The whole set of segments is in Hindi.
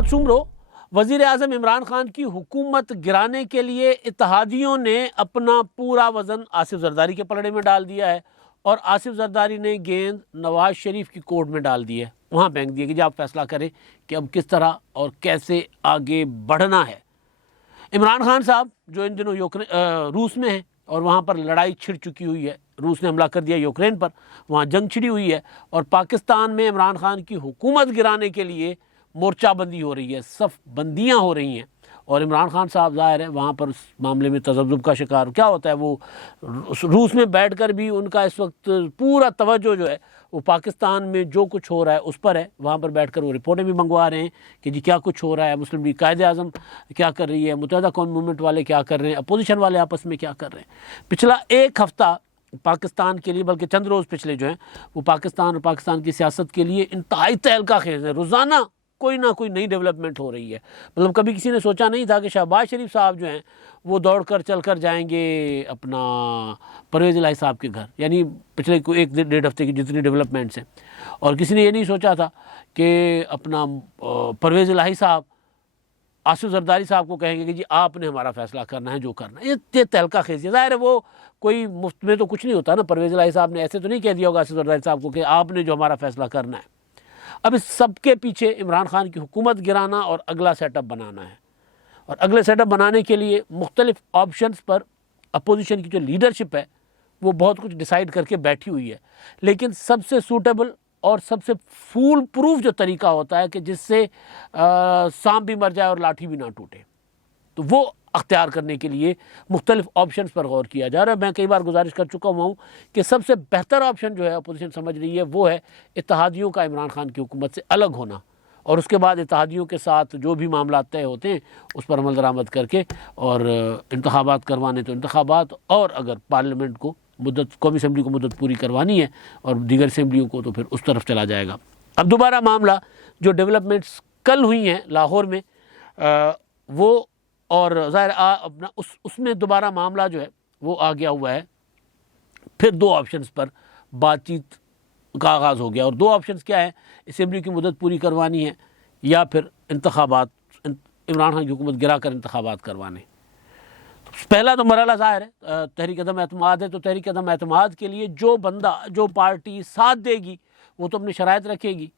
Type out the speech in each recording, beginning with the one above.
सुमरो, वज़ीर आज़म इमरान खान की हुकूमत गिराने के लिए इत्तेहादियों ने अपना पूरा वज़न आसिफ जरदारी के पलड़े में डाल दिया है और आसिफ जरदारी ने गेंद नवाज शरीफ की कोर्ट में डाल दी है, वहाँ फेंक दिया कि जी आप फैसला करें कि अब किस तरह और कैसे आगे बढ़ना है। इमरान खान साहब जो इन दिनों रूस में हैं और वहाँ पर लड़ाई छिड़ चुकी हुई है, रूस ने हमला कर दिया यूक्रेन पर, वहाँ जंग छिड़ी हुई है और पाकिस्तान में इमरान खान की हुकूमत गिराने के लिए मोर्चाबंदी हो रही है, सफ़ बंदियाँ हो रही हैं और इमरान खान साहब ज़ाहिर है वहाँ पर उस मामले में तज़ब्ज़ुब का शिकार क्या होता है। वो रूस में बैठकर भी उनका इस वक्त पूरा तवज्जो जो है वो पाकिस्तान में जो कुछ हो रहा है उस पर है। वहाँ पर बैठकर वो रिपोर्टें भी मंगवा रहे हैं कि जी क्या कुछ हो रहा है, मुस्लिम लीग कायद-ए-आज़म क्या कर रही है, मुत्तहिदा कौम मूवमेंट वाले क्या कर रहे हैं, अपोजिशन वाले आपस में क्या कर रहे हैं। पिछला एक हफ़्ता पाकिस्तान के लिए, बल्कि चंद रोज़ पिछले जो हैं वो पाकिस्तान और पाकिस्तान की सियासत के लिए इंतहाई तहलका खेज़ है। रोज़ाना कोई ना कोई नई डेवलपमेंट हो रही है। मतलब कभी किसी ने सोचा नहीं था कि शहबाज शरीफ साहब जो हैं वो दौड़ कर चल कर जाएंगे अपना परवेज़ इलाही साहब के घर, यानी पिछले एक डेढ़ हफ्ते की जितनी डेवलपमेंट्स हैं। और किसी ने ये नहीं सोचा था कि अपना परवेज़ इलाही साहब आसिफ जरदारी साहब को कहेंगे कि जी आपने हमारा फ़ैसला करना है, जो करना है। ये तहलका खेज़ी, ज़ाहिर है वो कोई मुफ्त में तो कुछ नहीं होता ना। परवेज़ इलाही साहब ने ऐसे तो नहीं कह दिया होगा आसिफ जरदारी साहब को कि आपने जो हमारा फ़ैसला करना है। अब इस सब के पीछे इमरान खान की हुकूमत गिराना और अगला सेटअप बनाना है और अगले सेटअप बनाने के लिए मुख्तलिफ ऑप्शंस पर अपोजिशन की जो लीडरशिप है वो बहुत कुछ डिसाइड करके बैठी हुई है। लेकिन सबसे सूटेबल और सबसे फूल प्रूफ जो तरीका होता है कि जिससे सांप भी मर जाए और लाठी भी ना टूटे, तो वो अख्तियार करने के लिए मुख्तलिफ ऑप्शंस पर गौर किया जा रहा है। मैं कई बार गुजारिश कर चुका हुआ हूँ कि सबसे बेहतर ऑप्शन जो है अपोजिशन समझ रही है वो है इत्तेहादियों का इमरान खान की हुकूमत से अलग होना और उसके बाद इत्तेहादियों के साथ जो भी मामला तय होते हैं उस पर अमल दरामद करके और इंतखाबात करवाने तो इंतखाबात, और अगर पार्लियामेंट को मुद्दत, कौमी असम्बली को मुद्दत पूरी करवानी है और दीगर असम्बलियों को, तो फिर उस तरफ चला जाएगा। अब दोबारा मामला जो डेवलपमेंट्स कल हुई हैं लाहौर में वो, और ज़ाहिर अपना उसमें दोबारा मामला जो है वो आ गया हुआ है। फिर दो ऑप्शंस पर बातचीत का आगाज़ हो गया और दो ऑप्शंस क्या है, असम्बली की मुद्दत पूरी करवानी है या फिर इंतखाबात, इमरान खान की हुकूमत गिरा कर इंतखाबात करवाने। पहला तो मरहला ज़ाहिर है तहरीक अदम एतमाद है, तो तहरीक अदम एतमाद के लिए जो बंदा, जो पार्टी साथ देगी वो तो अपनी शराइत रखेगी।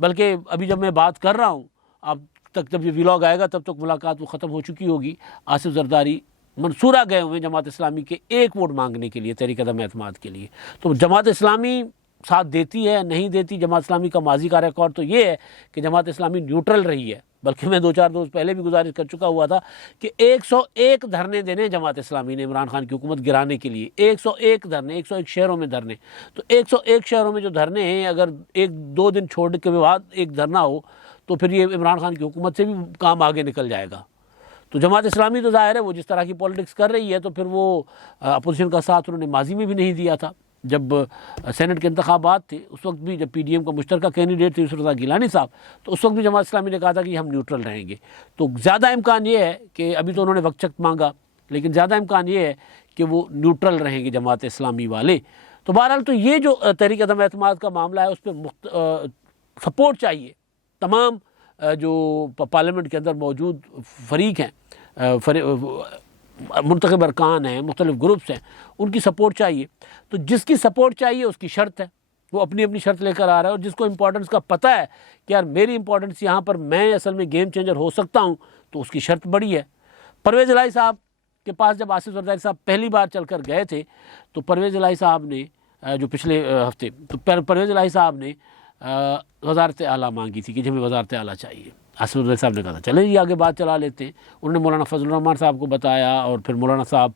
बल्कि अभी जब मैं बात कर रहा हूँ, अब तक जब ये व्लॉग आएगा तब तक मुलाकात वो ख़त्म हो चुकी होगी। आसिफ जरदारी मंसूरा गए हुए जमात इस्लामी के एक वोट मांगने के लिए, तहरीक अदम एतमाद के लिए। तो जमात इस्लामी साथ देती है नहीं देती, जमात इस्लामी का माजी का रिकॉर्ड तो ये है कि जमात इस्लामी न्यूट्रल रही है। बल्कि मैं 2-4 रोज़ पहले भी गुजारिश कर चुका हुआ था कि 101 धरने देने जमात इस्लामी ने इमरान खान की हुकूमत गिराने के लिए, 101 धरने, 101 शहरों में धरने। तो 101 शहरों में जो धरने हैं, अगर 1-2 दिन छोड़ के बाद एक धरना हो तो फिर ये इमरान खान की हुकूमत से भी काम आगे निकल जाएगा। तो जमात इस्लामी तो ज़ाहिर है वो जिस तरह की पॉलिटिक्स कर रही है, तो फिर वो अपोजिशन का साथ उन्होंने माजी में भी नहीं दिया था। जब सेनेट के इंतखाबात थे उस वक्त भी, जब PDM का मुश्तरका कैंडिडेट थे यूसुफ रज़ा गिलानी साहब, तो उस वक्त भी जमात इस्लामी ने कहा था कि हम न्यूट्रल रहेंगे। तो ज़्यादा इम्कान ये है कि अभी तो उन्होंने वक्त मांगा, लेकिन ज़्यादा इम्कान ये है कि वो न्यूट्रल रहेंगे जमात इस्लामी वाले। तो बहरहाल तो ये जो तहरीक अदम एतमाद का मामला है उस पर सपोर्ट चाहिए। तमाम जो पार्लियामेंट के अंदर मौजूद फरीक हैं, मुंतखब अरकान हैं, मुख्तलिफ ग्रुप्स हैं, उनकी सपोर्ट चाहिए। तो जिसकी सपोर्ट चाहिए उसकी शर्त है, वो अपनी अपनी शर्त लेकर आ रहा है। और जिसको इंपॉर्टेंस का पता है कि यार मेरी इंपॉर्टेंस यहाँ पर, मैं असल में गेम चेंजर हो सकता हूँ, तो उसकी शर्त बड़ी है। परवेज़ इलाही साहब के पास जब आसिफ जरदारी साहब पहली बार चल कर गए थे तो परवेज़ इलाही साहब ने जो पिछले हफ्ते, तो परवेज़ इलाही साहब ने वज़ारत आला मांगी थी कि हमें वज़ारत आला चाहिए। आसिफ जरदारी साहब ने कहा था चले जी आगे बात चला लेते हैं। उन्होंने मौलाना फजलुर रहमान साहब को बताया और फिर मौलाना साहब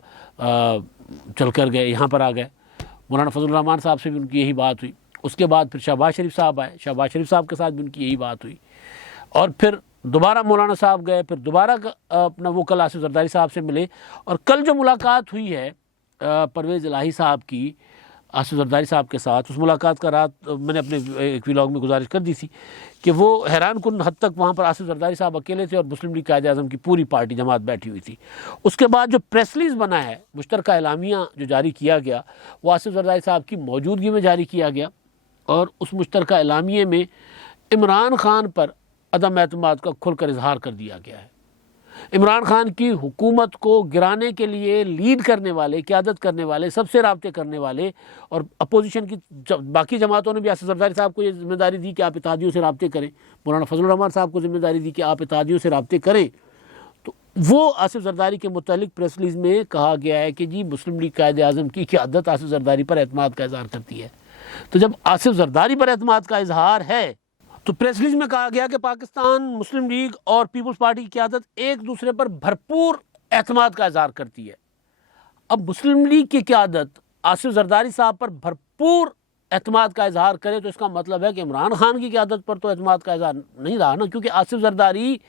चल कर गए, यहाँ पर आ गए। मौलाना फजलुर रहमान साहब से भी उनकी यही बात हुई। उसके बाद फिर शहबाज शरीफ साहब आए, शहबाज शरीफ साहब के साथ भी उनकी यही बात हुई। और फिर दोबारा मौलाना साहब गए, फिर दोबारा अपना वो कल आसिफ जरदारी साहब से मिले। और कल जो मुलाकात हुई है परवेज़ इलाही साहब की आसिफ जरदारी साहब के साथ, उस मुलाकात का रात मैंने अपने एक व्लॉग में गुजारिश कर दी थी कि वो हैरान कुन हद तक वहाँ पर आसिफ जरदारी साहब अकेले थे और मुस्लिम लीग कायद-ए-आज़म की पूरी पार्टी जमात बैठी हुई थी। उसके बाद जो प्रेस रिलीज़ बना है, मुश्तरका एलामिया जो जारी किया गया, वो आसिफ जरदारी साहब की मौजूदगी में जारी किया गया और उस मुश्तरका एलामिया में इमरान खान पर अदम एतमाद का खुलकर इजहार कर दिया गया है। इमरान खान की हुकूमत को गिराने के लिए लीड करने वाले, क़यादत करने वाले, सबसे राब्ते करने वाले, और अपोजिशन की बाकी जमातों ने भी आसिफ जरदारी साहब को ये जिम्मेदारी दी कि आप इत्तेहादियों से राब्ते करें, मौलाना फजल रहमान साहब को जिम्मेदारी दी कि आप इत्तेहादियों से राब्ते करें। तो वो आसिफ जरदारी के मुतालिक प्रेस रिलीज में कहा गया है कि जी मुस्लिम लीग कायद आज़म की क़यादत आसिफ जरदारी पर एतमाद का इजहार करती है। तो जब आसिफ जरदारी पर एतमाद का इजहार है तो प्रेस रिलीज में कहा गया कि पाकिस्तान मुस्लिम लीग और पीपल्स पार्टी की क़यादत एक दूसरे पर भरपूर एतमाद का इजहार करती है। अब मुस्लिम लीग की क़यादत आसिफ जरदारी साहब पर भरपूर एतमाद का इजहार करे तो इसका मतलब है कि इमरान खान की क़यादत पर तो एतमाद का इजहार नहीं रहा ना, क्योंकि आसिफ जरदारी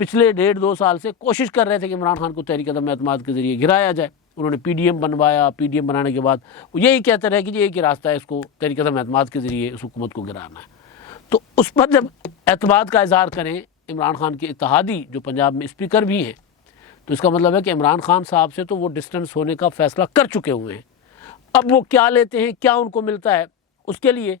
पिछले 1.5-2 साल से कोशिश कर रहे थे कि इमरान खान को तहरीक अदम एतमाद के ज़रिए गिराया जाए। उन्होंने PDM बनवाया, PDM बनाने के बाद वो यही कहते रहे कि जी एक ही रास्ता है, इसको तहरीक अदम एतमाद के ज़रिए इस हुकूमत को गिराना है। तो उस पर जब एतमाद का इजहार करें इमरान खान के इत्तेहादी जो पंजाब में स्पीकर भी हैं, तो इसका मतलब है कि इमरान खान साहब से तो वो डिस्टेंस होने का फ़ैसला कर चुके हुए हैं। अब वो क्या लेते हैं, क्या उनको मिलता है, उसके लिए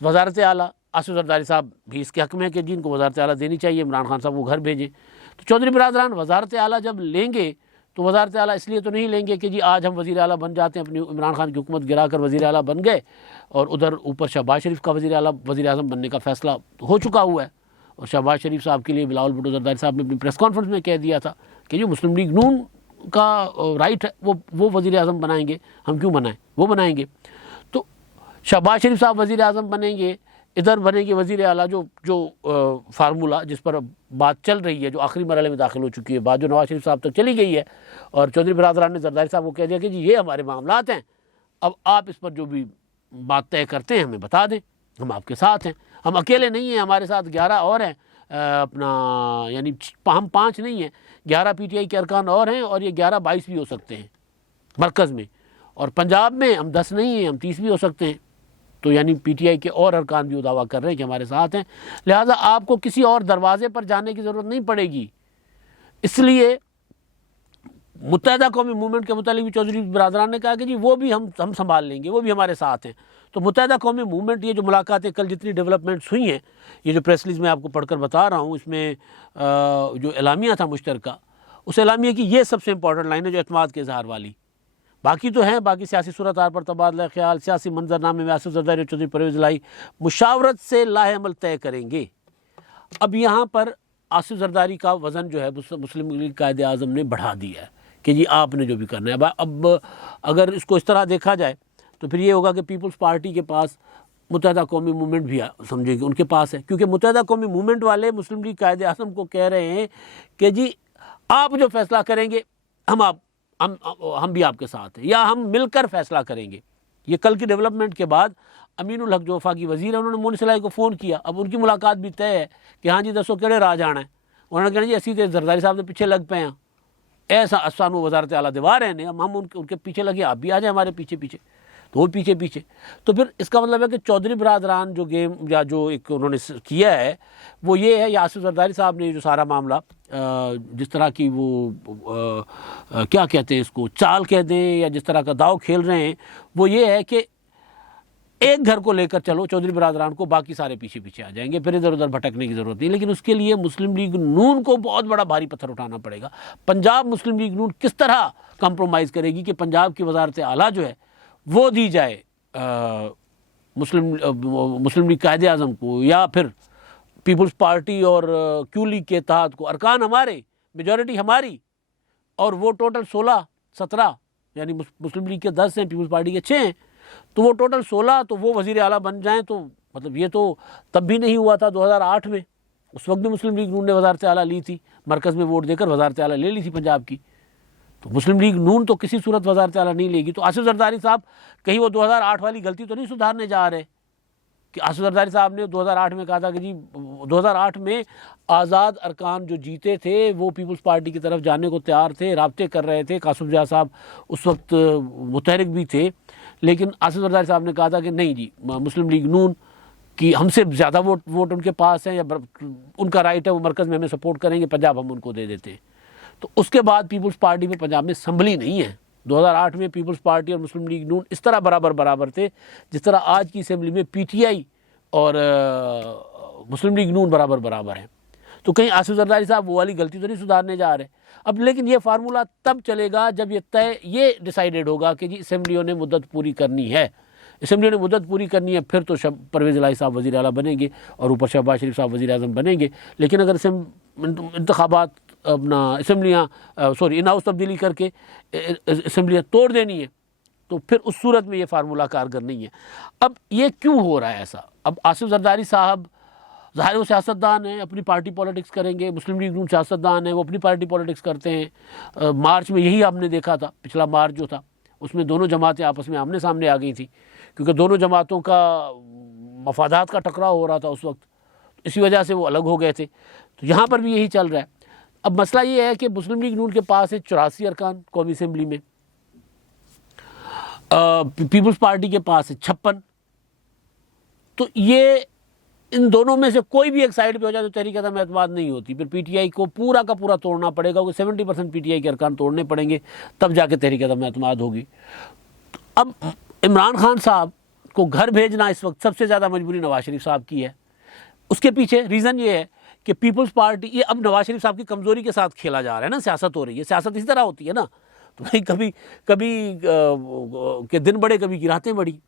वज़ारत आला आसिफ जरदारी साहब भी इसके हक़ में है कि जिनको वज़ारत आला देनी चाहिए इमरान खान साहब वो घर भेजें। तो चौधरी बिरादरान वज़ारत आला जब लेंगे तो वज़ारत आला इसलिए तो नहीं लेंगे कि जी आज हम वज़ीर आला बन जाते हैं, अपनी इमरान खान की हुकूमत गिरा कर वज़ीर आला बन गए और उधर ऊपर शहबाज शरीफ का वज़ीर आला वज़ीर आज़म बनने का फ़ैसला हो चुका हुआ है। और शहबाज शरीफ साहब के लिए बिलावल भुट्टो जरदारी साहब ने अपनी प्रेस कॉन्फ्रेंस में कह दिया था कि जो मुस्लिम लीग नून का राइट है वो वज़ीर आज़म बनाएंगे, हम क्यों बनाएं, वो बनाएंगे। तो शहबाज शरीफ साहब वज़ीर आज़म बनेंगे, इधर बनेंगे वज़ीर आला, जो फार्मूला जिस पर बात चल रही है, जो आखिरी मरहले में दाखिल हो चुकी है, बात जो नवाज शरीफ साहब तक चली गई है। और चौधरी बिरादरान ने जरदारी साहब को कह दिया कि जी ये हमारे मामलात हैं, अब आप इस पर जो भी बात तय करते हैं हमें बता दें, हम आपके साथ हैं, हम अकेले नहीं हैं, हमारे साथ 11 और हैं, अपना यानी हम 5 नहीं हैं, 11 PTI के अरकान और हैं, और ये 11-22 भी हो सकते हैं मरकज़ में, और पंजाब में हम 10 नहीं हैं, हम 30 भी हो सकते हैं। तो यानी PTI के और अरकान भी दावा कर रहे हैं कि हमारे साथ हैं, लिहाजा आपको किसी और दरवाजे पर जाने की ज़रूरत नहीं पड़ेगी। इसलिए मुत्तहिदा कौमी मूवमेंट के मुतालिक भी चौधरी बिरादरान ने कहा कि जी वो भी हम संभाल लेंगे, वो भी हमारे साथ हैं। तो मुत्तहिदा कौमी मूवमेंट, ये जो मुलाकातें कल जितनी डेवलपमेंट्स हुई हैं, ये जो प्रेस रिलीज में आपको पढ़कर बता रहा हूँ, इसमें जो एलामिया था मुश्तरका, उस एलामिया की ये सबसे इंपॉर्टेंट लाइन है जो एतमाद के इजहार वाली। बाकी तो हैं, बाकी सियासी सूरत हाल पर तबादला ख्याल, सियासी मंजरनामे में आसिफ जरदारी और चौधरी परवेज़ इलाही मुशावरत से लाहे अमल तय करेंगे। अब यहाँ पर आसिफ जरदारी का वज़न जो है मुस्लिम लीग कायद आज़म ने बढ़ा दिया है कि जी आपने जो भी करना है। अब अगर इसको इस तरह देखा जाए तो फिर ये होगा कि पीपल्स पार्टी के पास मुत्तहिदा कौमी मूवमेंट भी समझेगी उनके पास है, क्योंकि मुत्तहिदा कौमी मूवमेंट वाले मुस्लिम लीग कायद आज़म को कह रहे हैं कि जी आप जो फैसला करेंगे हम भी आपके साथ हैं, या हम मिलकर फैसला करेंगे। ये कल की डेवलपमेंट के बाद अमीनुल हक जो वफाकी वज़ीर है, उन्होंने मोनी सलाई को फ़ोन किया। अब उनकी मुलाकात भी तय है कि हाँ जी दसो केड़े राह जाना है। उन्होंने कहना जी असी तो जरदारी साहब के पीछे लग पे हैं, ऐसा सानू वज़ारत आला दिवा रहे हैं, हम उनके पीछे लगे, आप भी आ जाए हमारे पीछे पीछे, तो वो पीछे। तो फिर इसका मतलब है कि चौधरी बिरादरान जो गेम या जो एक उन्होंने किया है वो ये है, या आसिफ जरदारी साहब ने जो सारा मामला जिस तरह की वो क्या कहते हैं इसको, चाल कह दें या जिस तरह का दाव खेल रहे हैं, वो ये है कि एक घर को लेकर चलो चौधरी बिरादरान को, बाकी सारे पीछे आ जाएंगे, फिर इधर उधर भटकने की ज़रूरत नहीं। लेकिन उसके लिए मुस्लिम लीग नून को बहुत बड़ा भारी पत्थर उठाना पड़ेगा। पंजाब मुस्लिम लीग नून किस तरह कंप्रोमाइज़ करेगी कि पंजाब की वज़ारत आला जो है वो दी जाए मुस्लिम लीग कायद आज़म को, या फिर पीपल्स पार्टी और क्यू लीग के तहत को, अरकान हमारे, मेजॉरिटी हमारी, और वो टोटल 16-17 यानी मुस्लिम लीग के 10 हैं, पीपल्स पार्टी के 6 हैं, तो वो टोटल 16, तो वो वज़ीर आला बन जाएं। तो मतलब ये तो तब भी नहीं हुआ था 2008 में, उस वक्त भी मुस्लिम लीग नून ने वज़ारत आला ली थी, मरकज़ में वोट देकर वज़ारत आला ले ली थी पंजाब की। तो मुस्लिम लीग नून तो किसी सूरत वज़ारत आला नहीं लेगी। तो आसिफ जरदारी साहब कहीं वो 2008 वाली गलती तो नहीं सुधारने जा रहे कि आसिफ जरदारी साहब ने 2008 में कहा था कि जी 2008 में आज़ाद अरकान जो जीते थे वो पीपल्स पार्टी की तरफ जाने को तैयार थे, राब्ते कर रहे थे, कासुफ जहा साहब उस वक्त मुतहरिक भी थे, लेकिन आसिफ जरदारी साहब ने कहा था कि नहीं जी मुस्लिम लीग नून की हमसे ज़्यादा वोट उनके पास है, या उनका राइट है, वो मरकज़ में हमें सपोर्ट करेंगे, पंजाब हम उनको दे देते हैं। तो उसके बाद पीपल्स पार्टी में पंजाब में संभली नहीं है। 2008 में पीपल्स पार्टी और मुस्लिम लीग नून इस तरह बराबर थे जिस तरह आज की असेंबली में PTI और मुस्लिम लीग नून बराबर हैं। तो कहीं आसिफ जरदारी साहब वो वाली गलती तो नहीं सुधारने जा रहे अब। लेकिन ये फार्मूला तब चलेगा जब ये डिसाइडेड होगा कि जी असेंबलियों ने मुद्दत पूरी करनी है, असेंबली ने मुद्दत पूरी करनी है, फिर तो परवेज़ इलाही साहब वज़ीर आला बनेंगे और ऊपर शहबाज शरीफ साहब वज़ीर आज़म बनेंगे। लेकिन अगर इंतखाबात अपना असेंबलियाँ इन हाउस तब्दीली करके असेंबलियाँ तोड़ देनी है तो फिर उस सूरत में ये फार्मूला कारगर नहीं है। अब ये क्यों हो रहा है ऐसा? अब आसिफ जरदारी साहब ज़ाहिर वो सियासतदान हैं, अपनी पार्टी पॉलिटिक्स करेंगे, मुस्लिम लीग नून सियासतदान है, वो अपनी पार्टी पॉलिटिक्स करते हैं। मार्च में यही आपने देखा था, पिछला मार्च जो था उसमें दोनों जमातें आपस में आमने सामने आ गई थी क्योंकि दोनों जमातों का मफादात का टकराव हो रहा था उस वक्त, इसी वजह से वो अलग हो गए थे। तो यहाँ पर भी यही चल रहा है। अब मसला ये है कि मुस्लिम लीग नून के पास है 84 अरकान कौमी असम्बली में, पीपल्स पार्टी के पास है 56। तो ये इन दोनों में से कोई भी एक साइड पे हो जाए तो तहरीक अदम एतमाद नहीं होती, फिर पीटीआई को पूरा का पूरा तोड़ना पड़ेगा, वो 70% पीटीआई के अरकान तोड़ने पड़ेंगे तब जाके तहरीक अदम एतमाद होगी। अब इमरान खान साहब को घर भेजना इस वक्त सबसे ज़्यादा मजबूरी नवाज शरीफ साहब की है। उसके पीछे रीज़न ये है कि पीपल्स पार्टी, ये अब नवाज शरीफ साहब की कमज़ोरी के साथ खेला जा रहा है ना, सियासत हो रही है, सियासत इसी तरह होती है ना। तो भाई कभी के दिन बड़े कभी की रातें बड़ी,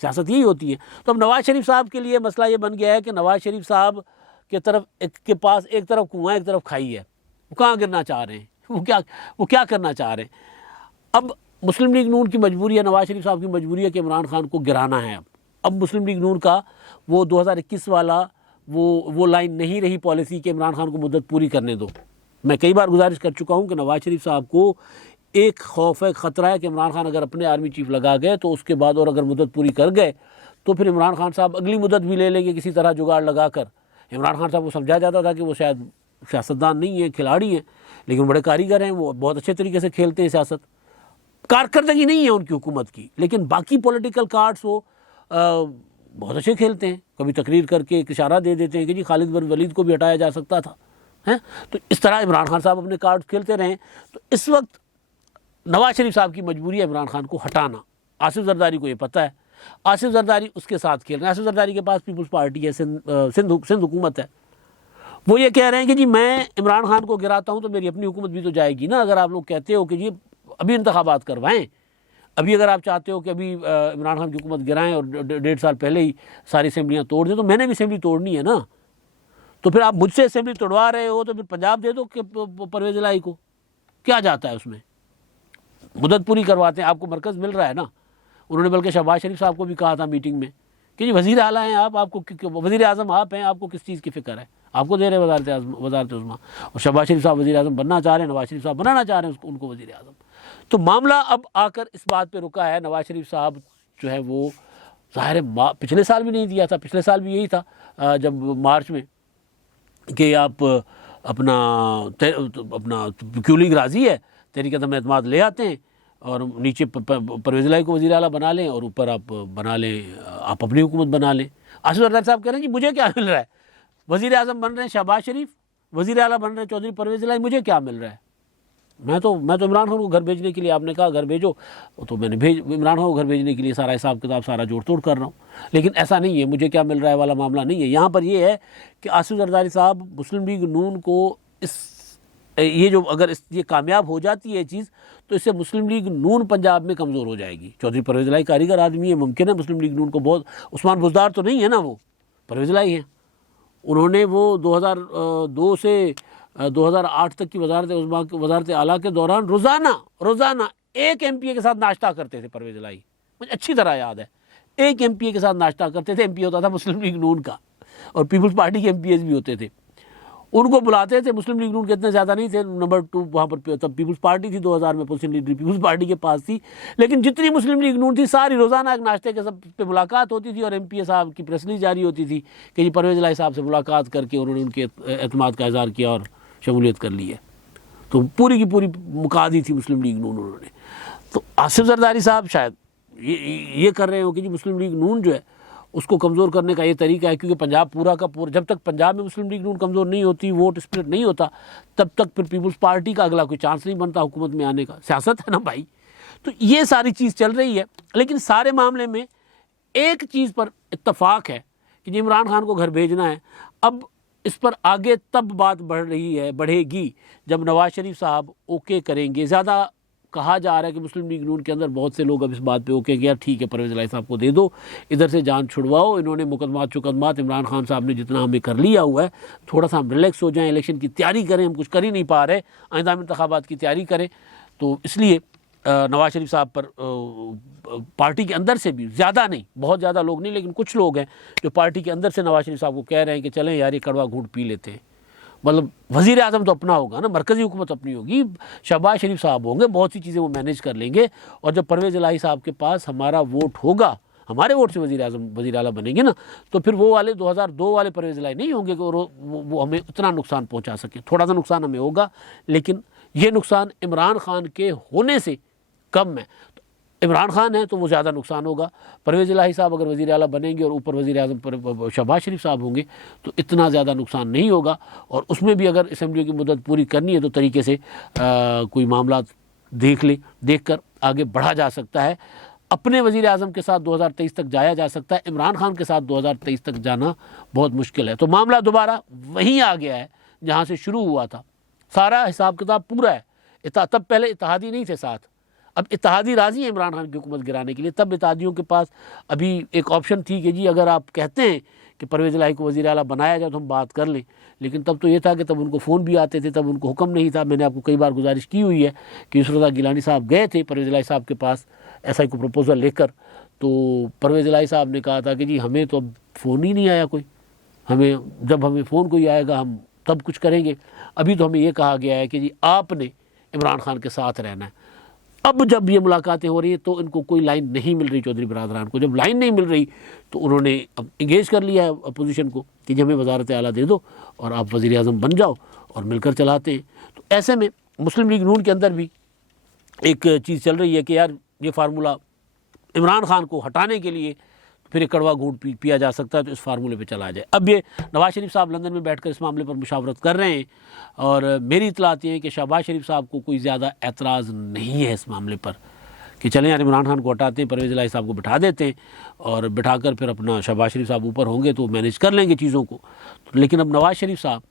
सियासत यही होती है। तो अब नवाज शरीफ साहब के लिए मसला ये बन गया है कि नवाज शरीफ साहब के पास एक तरफ कुआं एक तरफ खाई है, वो कहाँ गिरना चाह रहे हैं, वो क्या करना चाह रहे हैं। अब मुस्लिम लीग नून की मजबूरी है, नवाज शरीफ साहब की मजबूरी है कि इमरान खान को गिराना है। अब मुस्लिम लीग नून का वो 2021 वाला वो लाइन नहीं रही पॉलिसी कि इमरान खान को मुद्दत पूरी करने दो। मैं कई बार गुजारिश कर चुका हूँ कि नवाज शरीफ साहब को एक खौफ है, ख़तरा है कि इमरान खान अगर अपने आर्मी चीफ लगा गए तो उसके बाद और अगर मुद्दत पूरी कर गए तो फिर इमरान खान साहब अगली मुद्दत भी ले लेंगे किसी तरह जुगाड़ लगा कर। इमरान खान साहब को समझा जाता था कि वो शायद सियासतदान नहीं है, खिलाड़ी हैं, लेकिन बड़े कारीगर हैं, वो बहुत अच्छे तरीके से खेलते हैं सियासत। कारकर्दगी नहीं है उनकी हुकूमत की, लेकिन बाकी पॉलिटिकल कार्ड्स वो बहुत अच्छे खेलते हैं। कभी तकरीर करके एक इशारा दे देते हैं कि जी खालिद बिन वलीद को भी हटाया जा सकता था, हैं। तो इस तरह इमरान खान साहब अपने कार्ड खेलते रहे। तो इस वक्त नवाज शरीफ साहब की मजबूरी है इमरान खान को हटाना। आसिफ जरदारी को ये पता है, आसिफ जरदारी उसके साथ खेल रहे हैं। आसिफ जरदारी के पास पीपल्स पार्टी है, सिंध हुकूमत है। वो ये कह रहे हैं कि जी मैं इमरान खान को गिराता हूँ तो मेरी अपनी हुकूमत भी तो जाएगी ना। अगर आप लोग कहते हो कि जी अभी इंतखाबात करवाएं, अभी अगर आप चाहते हो कि अभी इमरान खान की हुकूमत गिराएं और 1.5 साल पहले ही सारी असेंबलियाँ तोड़ दें, तो मैंने भी असेंबली तोड़नी है ना। तो फिर आप मुझसे असेंबली तोड़वा रहे हो तो फिर पंजाब दे दो कि परवेज़ इलाही को, क्या जाता है उसमें, मुद्दत पूरी करवाते हैं, आपको मरकज़ मिल रहा है ना। उन्होंने बल्कि शहबाज शरीफ साहब को भी कहा था मीटिंग में कि जी वज़ीर आला हैं आप, आपको वज़ीर आज़म आप हैं, आपको किस चीज़ की फ़िक्र है, आपको दे रहे वज़ारत उज़्मा। और शहबाज शरीफ साहब वज़ीर आज़म बनना चाह रहे हैं, नवाज शरीफ साहब बनाना चाह रहे हैं उनको वज़ीर आज़म। तो मामला अब आकर इस बात पे रुका है। नवाज शरीफ साहब जो है वो ज़ाहिर है पिछले साल भी नहीं दिया था, पिछले साल भी यही था जब मार्च में कि आप अपना क्यों लीग राज़ी है, तहरीक अदम एतमाद ले आते हैं और नीचे परवेज़ इलाही को वज़ीर आला बना लें और ऊपर आप बना लें, आप अपनी हुकूमत बना लें। आसिफ जरदारी साहब कह रहे हैं जी मुझे क्या मिल रहा है, वज़ीर आज़म बन रहे हैं शहबाज शरीफ, वज़ीर आला बन रहे हैं चौधरी परवेज़ इलाही, मुझे क्या मिल रहा है। मैं तो इमरान खान को घर भेजने के लिए, आपने कहा घर भेजो तो मैंने इमरान खान को घर भेजने के लिए सारा हिसाब किताब सारा जोड़ तोड़ कर रहा हूँ। लेकिन ऐसा नहीं है, मुझे क्या मिल रहा है वाला मामला नहीं है। यहाँ पर ये है कि आसिफ जरदारी साहब मुस्लिम लीग नून को अगर ये कामयाब हो जाती है चीज़ तो इससे मुस्लिम लीग नून पंजाब में कमज़ोर हो जाएगी। चौधरी परवेज़ इलाही कारीगर आदमी है, मुमकिन है मुस्लिम लीग नून को बहुत, उस्मान बुज़दार तो नहीं है ना, वो परवेज़ इलाही हैं। उन्होंने वो 2002 से 2008 तक की वज़ारत आला के दौरान रोज़ाना एक MPA के साथ नाश्ता करते थे परवेज़ इलाही, मुझे अच्छी तरह याद है। एक MPA के साथ नाश्ता करते थे, MP होता था मुस्लिम लीग नून का और पीपल्स पार्टी के MPAs भी होते थे, उनको बुलाते थे। मुस्लिम लीग नून के इतने ज़्यादा नहीं थे, नंबर 2 वहाँ पर तब पीपल्स पार्टी थी, 2000 में पोजीशन लीडर पीपल्स पार्टी के पास थी। लेकिन जितनी मुस्लिम लीग नून थी सारी रोज़ाना एक नाश्ते के सब पे मुलाकात होती थी और MPA साहब की प्रेस रिलीज जारी होती थी कि जी परवेज़ इलाही साहब से मुलाकात करके उन्होंने उनके एतमाद का इज़हार किया और शमूलियत कर ली है। तो पूरी की पूरी मुका दी थी मुस्लिम लीग नून उन्होंने। तो आसिफ जरदारी साहब शायद ये कर रहे हो कि जी मुस्लिम लीग नून जो है उसको कमज़ोर करने का ये तरीका है, क्योंकि पंजाब पूरा का पूरा, जब तक पंजाब में मुस्लिम लीग नून कमज़ोर नहीं होती, वोट स्प्लिट नहीं होता, तब तक फिर पीपल्स पार्टी का अगला कोई चांस नहीं बनता हुकूमत में आने का। सियासत है ना भाई। तो ये सारी चीज़ चल रही है। लेकिन सारे मामले में एक चीज़ पर इत्तफाक है कि जी इमरान खान को घर भेजना है। अब इस पर आगे तब बात बढ़ेगी जब नवाज शरीफ साहब ओके करेंगे। ज़्यादा कहा जा रहा है कि मुस्लिम लीग नून के अंदर बहुत से लोग अब इस बात पे ओके कि यार ठीक है परवेज़ इलाही साहब को दे दो, इधर से जान छुड़वाओ, इन्होंने मुकदमात इमरान खान साहब ने जितना हमें कर लिया हुआ है, थोड़ा सा हम रिलैक्स हो जाएं, इलेक्शन की तैयारी करें, हम कुछ कर ही नहीं पा रहे, आइंदा इंतखाबात की तैयारी करें। तो इसलिए नवाज शरीफ साहब पर पार्टी के अंदर से भी ज़्यादा नहीं, बहुत ज़्यादा लोग नहीं, लेकिन कुछ लोग हैं जो पार्टी के अंदर से नवाज शरीफ साहब को कह रहे हैं कि चलें यार ये कड़वा घूंट पी लेते हैं। मतलब वज़ीर आज़म तो अपना होगा ना, मरकज़ी हुकूमत अपनी होगी, शहबाज शरीफ साहब होंगे, बहुत सी चीज़ें वो मैनेज कर लेंगे। और जब परवेज़ इलाही साहब के पास हमारा वोट होगा, हमारे वोट से वज़ीर आला बनेंगे ना, तो फिर वो वाले 2002 वाले परवेज़ इलाही नहीं होंगे कि वो हमें उतना नुकसान पहुँचा सके। थोड़ा सा नुकसान हमें होगा, लेकिन ये नुकसान इमरान खान के होने से कम है। इमरान खान है तो वो ज़्यादा नुकसान होगा। परवेज़ इलाही साहब अगर वज़ीर आला बनेंगे और ऊपर वज़ीर आज़म पर शहबाज शरीफ साहब होंगे तो इतना ज़्यादा नुकसान नहीं होगा। और उसमें भी अगर असम्बली की मुद्दत पूरी करनी है तो तरीके से कोई मामला देख कर आगे बढ़ा जा सकता है। अपने वज़ीर आज़म के साथ 2023 तक जाया जा सकता है, इमरान खान के साथ 2023 तक जाना बहुत मुश्किल है। तो मामला दोबारा वहीं आ गया है जहाँ से शुरू हुआ था। सारा हिसाब किताब पूरा है। तब पहले इत्तेहादी नहीं थे साथ, अब इत्तेहादी राज़ी है इमरान खान की हुकूमत गिराने के लिए। तब इत्तेहादियों के पास अभी एक ऑप्शन थी कि जी अगर आप कहते हैं कि परवेज़ इलाही को वज़ीर आला बनाया जाए तो हम बात कर लें, लेकिन तब तो ये था कि तब उनको फ़ोन भी आते थे, तब उनको हुक्म नहीं था। मैंने आपको कई बार गुजारिश की हुई है कि यूसुफ रज़ा गिलानी साहब गए थे परवेज़ इलाही साहब के पास ऐसा ही कोई प्रपोज़ल लेकर, तो परवेज़ इलाही साहब ने कहा था कि जी हमें तो अब फ़ोन ही नहीं आया कोई, जब हमें फ़ोन कोई आएगा हम तब कुछ करेंगे। अभी तो हमें ये कहा गया है कि जी आपने इमरान खान के साथ रहना है। अब जब ये मुलाकातें हो रही हैं तो इनको कोई लाइन नहीं मिल रही चौधरी बरादरान को। जब लाइन नहीं मिल रही तो उन्होंने अब इंगेज कर लिया है अपोजिशन को कि जी हमें वज़ारत आला दे दो और आप वज़ीर आज़म बन जाओ और मिलकर चलाते हैं। तो ऐसे में मुस्लिम लीग नून के अंदर भी एक चीज़ चल रही है कि यार ये फार्मूला इमरान खान को हटाने के लिए फिर एक कड़वा घूंट पिया जा सकता है, तो इस फार्मूले पे चला जाए। अब ये नवाज शरीफ साहब लंदन में बैठकर इस मामले पर मुशावरत कर रहे हैं और मेरी इतलात ये है कि शहबाज शरीफ साहब को कोई ज़्यादा एतराज़ नहीं है इस मामले पर कि चलें यार इमरान खान को हटाते हैं, परवेज़ इलाही साहब को बिठा देते हैं और बिठाकर फिर अपना शहबाज शरीफ साहब ऊपर होंगे तो मैनेज कर लेंगे चीज़ों को। लेकिन अब नवाज शरीफ साहब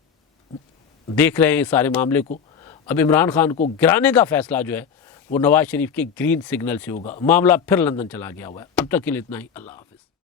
देख रहे हैं इस सारे मामले को। अब इमरान खान को गिराने का फ़ैसला जो है वो नवाज शरीफ के ग्रीन सिग्नल से होगा। मामला फिर लंदन चला गया हुआ है। अब तक के लिए इतना ही। अल्लाह।